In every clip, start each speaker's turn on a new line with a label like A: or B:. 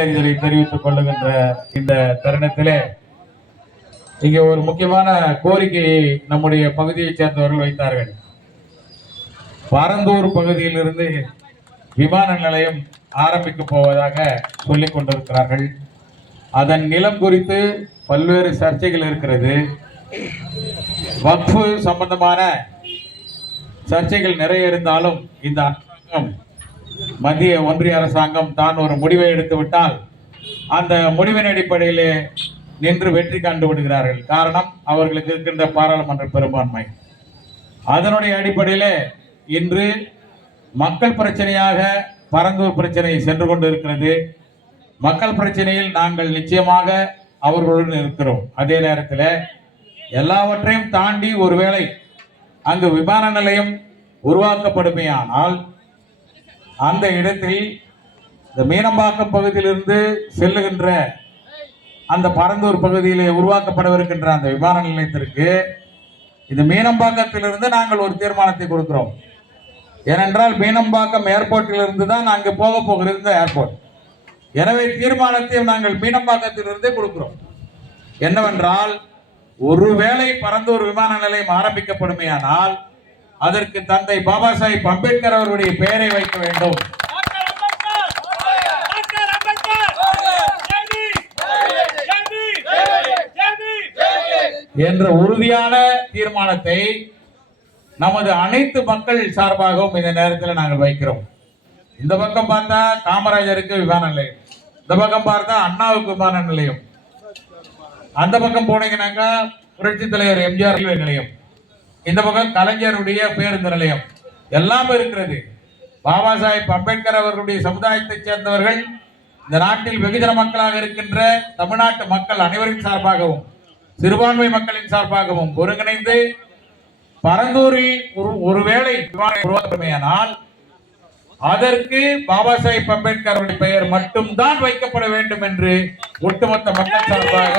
A: அறிதலை தெரிவித்துக் கொள்ளுகின்ற இந்த தருணத்திலே இங்கே ஒரு முக்கியமான கோரிக்கையை நம்முடைய பகுதியைச் சேர்ந்தவர்கள் வைத்தார்கள். பரந்தூர் பகுதியிலிருந்து விமான நிலையம் ஆரம்பிக்க போவதாக சொல்லிக் கொண்டிருக்கிறார்கள். அதன் நிலம் குறித்து பல்வேறு சர்ச்சைகள் இருக்கிறது. வக்ஃபு சம்பந்தமான சர்ச்சைகள் நிறைய இருந்தாலும் இந்த அரசாங்கம் மத்திய ஒன்றிய அரசாங்கம் தான் ஒரு முடிவை எடுத்து விட்டால் அந்த முடிவின் அடிப்படையிலே நின்று வெற்றி கண்டு விடுகிறார்கள். காரணம் அவர்களுக்கு இருக்கின்ற பாராளுமன்ற பெரும்பான்மை. அதனுடைய அடிப்படையிலே இன்று மக்கள் பிரச்சனையாக பரந்தூர் பிரச்சனை சென்று கொண்டு இருக்கிறது மக்கள் பிரச்சனையில் நாங்கள் நிச்சயமாக அவர்களுடன் இருக்கிறோம். அதே நேரத்தில் எல்லாவற்றையும் தாண்டி ஒருவேளை அங்கு விமான நிலையம் உருவாக்கப்படுமேயானால் அந்த இடத்தில் இந்த மீனம்பாக்கம் பகுதியிலிருந்து செல்லுகின்ற அந்த பரந்தூர் பகுதியிலே உருவாக்கப்படவிருக்கின்ற அந்த விமான நிலையத்திற்கு இந்த மீனம்பாக்கத்திலிருந்து நாங்கள் ஒரு தீர்மானத்தை கொடுக்கிறோம். ஏனென்றால் மீனம்பாக்கம் ஏர்போர்ட்டிலிருந்து தான் நாங்கள் போக போகிறது இந்த ஏர்போர்ட். எனவே தீர்மானத்தையும் நாங்கள் மீனம்பாக்கத்திலிருந்தே கொடுக்கிறோம். என்னவென்றால் ஒருவேளை பரந்தூர் விமான நிலையம் ஆரம்பிக்கப்படுமேயானால் அதற்கு தந்தை பாபா சாஹிப் அம்பேத்கர் அவருடைய பெயரை வைக்க வேண்டும். என்ற உறுதியான தீர்மானத்தை நமது அனைத்து மக்கள் சார்பாகவும் இந்த நேரத்தில் நாங்கள் வைக்கிறோம். இந்த பக்கம் பார்த்தா காமராஜருக்கு விமான நிலையம். இந்த பக்கம் பார்த்தா அண்ணாவுக்கு விமான நிலையம். அந்த பக்கம் போனீங்கன்னாக்கா புரட்சி தலைவர் எம்ஜிஆர் ரயில்வே நிலையம். இந்த பக்கம் கலைஞருடைய பேருந்து நிலையம். எல்லாமே இருக்கிறது. பாபா சாஹிப் அம்பேத்கர் அவர்களுடைய சமுதாயத்தை சேர்ந்தவர்கள் இந்த நாட்டில் வெகுஜன மக்களாக இருக்கின்ற தமிழ்நாட்டு மக்கள் அனைவரின் சார்பாகவும் சிறுபான்மை மக்களின் சார்பாகவும் ஒருங்கிணைந்து பரந்தூரில் ஒரு ஒருவேளை விமானம் அதற்கு பாபா சாஹிப் அம்பேத்கர் பெயர் மட்டும்தான் வைக்கப்பட வேண்டும் என்று ஒட்டுமொத்த மக்கள் சார்பாக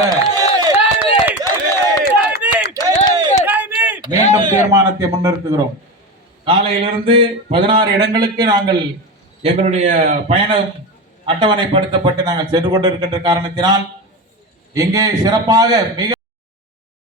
A: மீண்டும் தீர்மானத்தை முன்னிறுத்துகிறோம். காலையிலிருந்து பதினாறு இடங்களுக்கு நாங்கள் எங்களுடைய பயணம் அட்டவணைப்படுத்தப்பட்டு நாங்கள் சென்று கொண்டிருக்கின்ற காரணத்தினால் இங்கே சிறப்பாக மிக